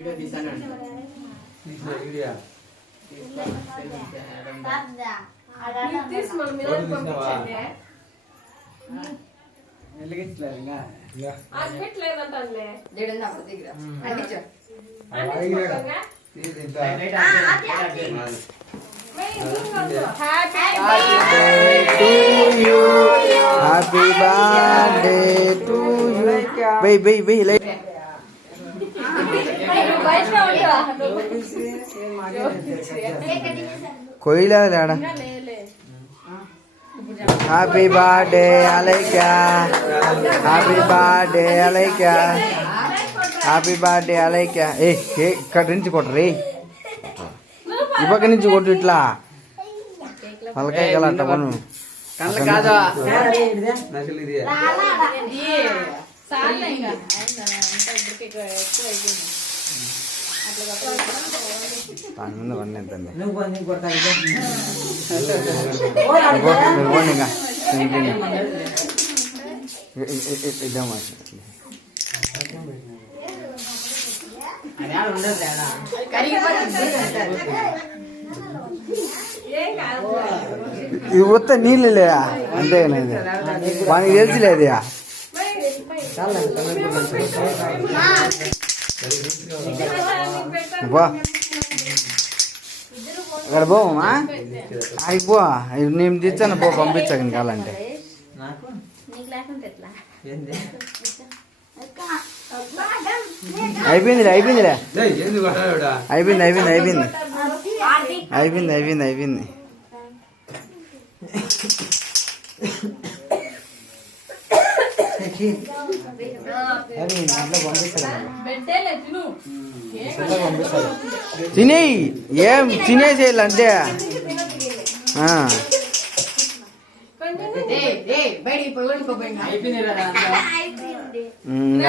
Happy birthday to you. Wait. कोई ला लाड़ा. Happy birthday Alaika. Happy birthday Alaika. Happy birthday Alaika. కట్టించి కొట్టరే. ఇప్పటి నుంచి కొట్టు ఇట్లా. అలకాయ కలంట పను. కళ్ళ కాదా. నకలిది. సాల్ల ఇంకా. అంతా ఇద్దరికి ఎక్కువ అయిపోయింది. పాంగన వన్నేదండి. నువ్వు కొడతా ఇదే. ఓనిగా. ఇదమ్మా. అలా ఉండదేడా. కరిగిపోతుంది. ఇది మొత్తం నీళ్ళే అంతేగానే వానికి తెలిసిలేదు అక్కడ పోమా అయిపో నేను తెచ్చాను పో పంపించాను కావాలంటే అయిపోయిందిలే అయిపోయింది తినేయి ఏం తినేసేయాలి అంతే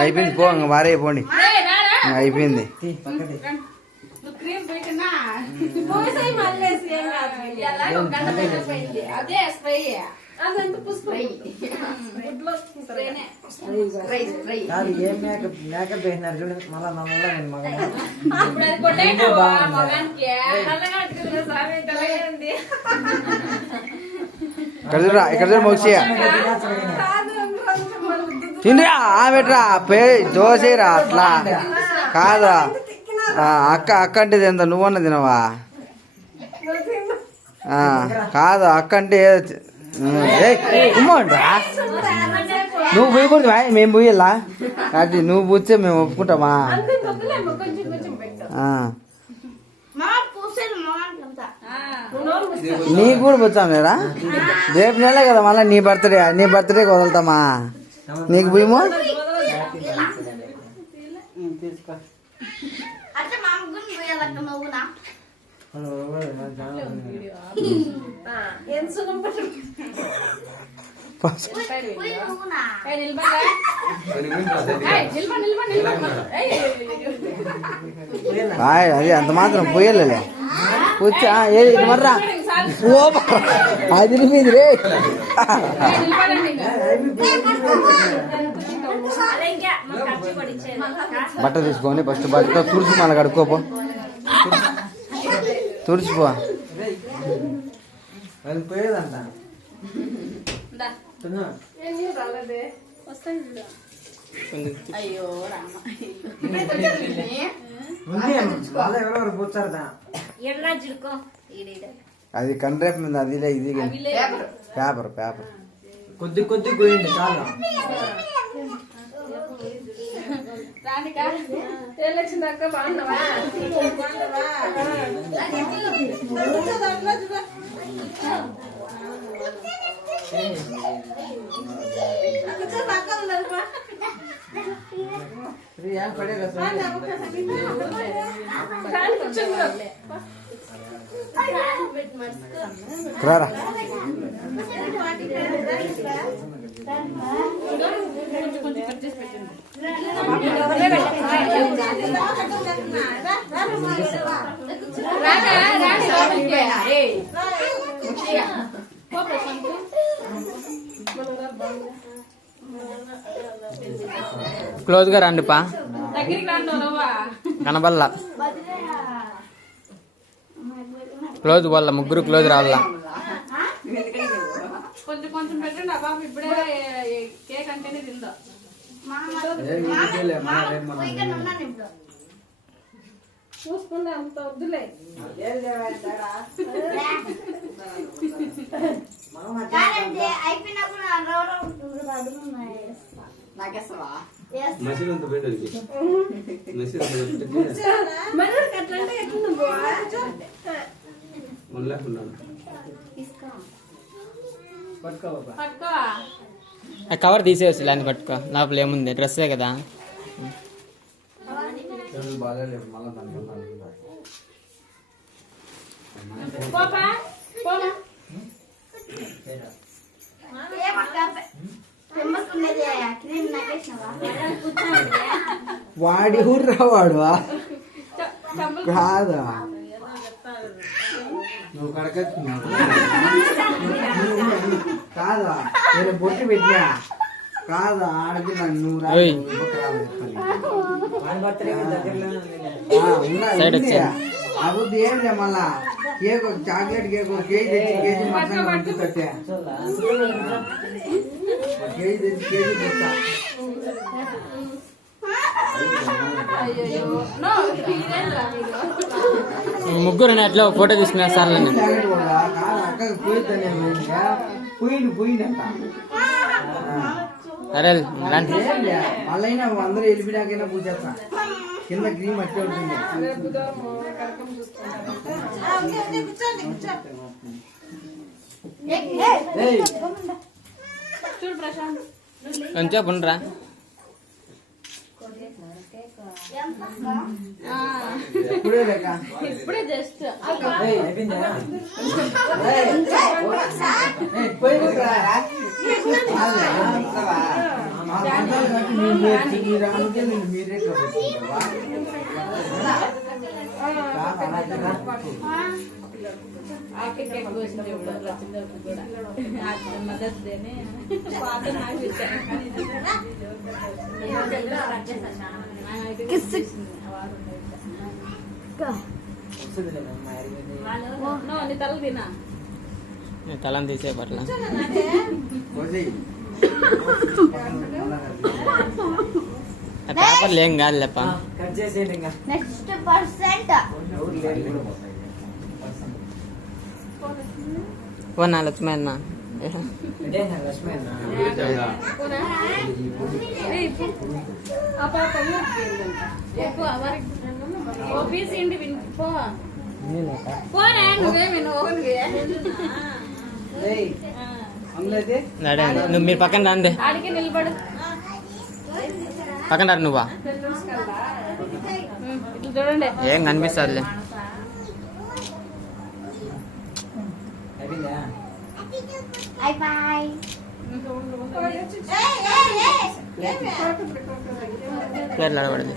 అయిపోయింది పో వారే పోండి అయిపోయింది మేకప్ వేసినారు చూడండి మళ్ళా ఇక్కడ మోక్ష తిండిరా పెట్టరా దోసేరా అట్లా కాదా అక్క అంటే ఎంత నువ్వన్న తినవా కాదు అక్క అంటే ఉమ్మంటరా నువ్వు పోయకూడదు మేము పోయేలా అది నువ్వు పూస్తే మేము ఒప్పుకుంటామా నీకు కూడా పోతాం లేదా రేపు నెలే కదా మళ్ళీ నీ బర్త్డే వదులుతామా నీకు పోయేమో అది అంత మాత్రం పోయలే కూర్చా ఏది మర్రా ఓ అది రే బట్ట తీసుకోండి ఫస్ట్ బట్ట తుడిచి మళ్ళీ కడుక్కోపో తుడిచిపో పోయేదంట అది కండ్రేపు మీద అది ఇది పేపర్ కొద్ది పోయండి చాలా రారా క్లోజ్ గా రండి పా. కనబల్లా క్లోజ్ వాళ్ళ ముగ్గురు క్లోజ్ రావాల. కొంచెం కొంచెం పెట్టండి అబ్బా, ఇప్పుడే కేక్ అంటేనే తిందా. చూసుకుంటే అంత వద్దులే. కవర్ తీసేసి లేని పట్టుకో, లోపల ఏముంది డ్రెస్సే కదా. వాడి ఊర్రా వాడువా కాదా, నువ్వు కడకొచ్చున్నావు కాదా, నేను బొట్టు పెట్టినా కాదా, ఆడది నన్ను అబుద్ధి ఏం లే. మళ్ళా కేక్ చాక్లెట్ కేక్ ఒక కేజీ తెచ్చి కేజీ మటన్ పంపిస్తే కేజీ తెచ్చి కేజీ తెస్తా. ముగ్గురు ఎట్లా ఫోటో తీసుకున్నా సార్. అక్కడికి పోయిందంట. అరే మళ్ళైనా అందరూ వెళ్ళిపోయాకైనా పూజేస్తా. కింద గ్రీన్ మట్టి ఉంటుంది. చూడు ప్రశాంత్, కొంచెం ఉండరా. ఇప్పుడే జస్ట్ మీరే మదర్స్ డేనే పాత నాకు తల తినా తలం తీసే పట్ల పేపర్లు ఏం కాదు లేప్ప. పోనా లక్ష్మి అన్న నువ్వు మీరు పక్కన రాందే, నిలబడు పక్కన రా నువ్వా. చూడండి ఏం కనిపిస్తుందిలే. పేర్లు అడబడదు.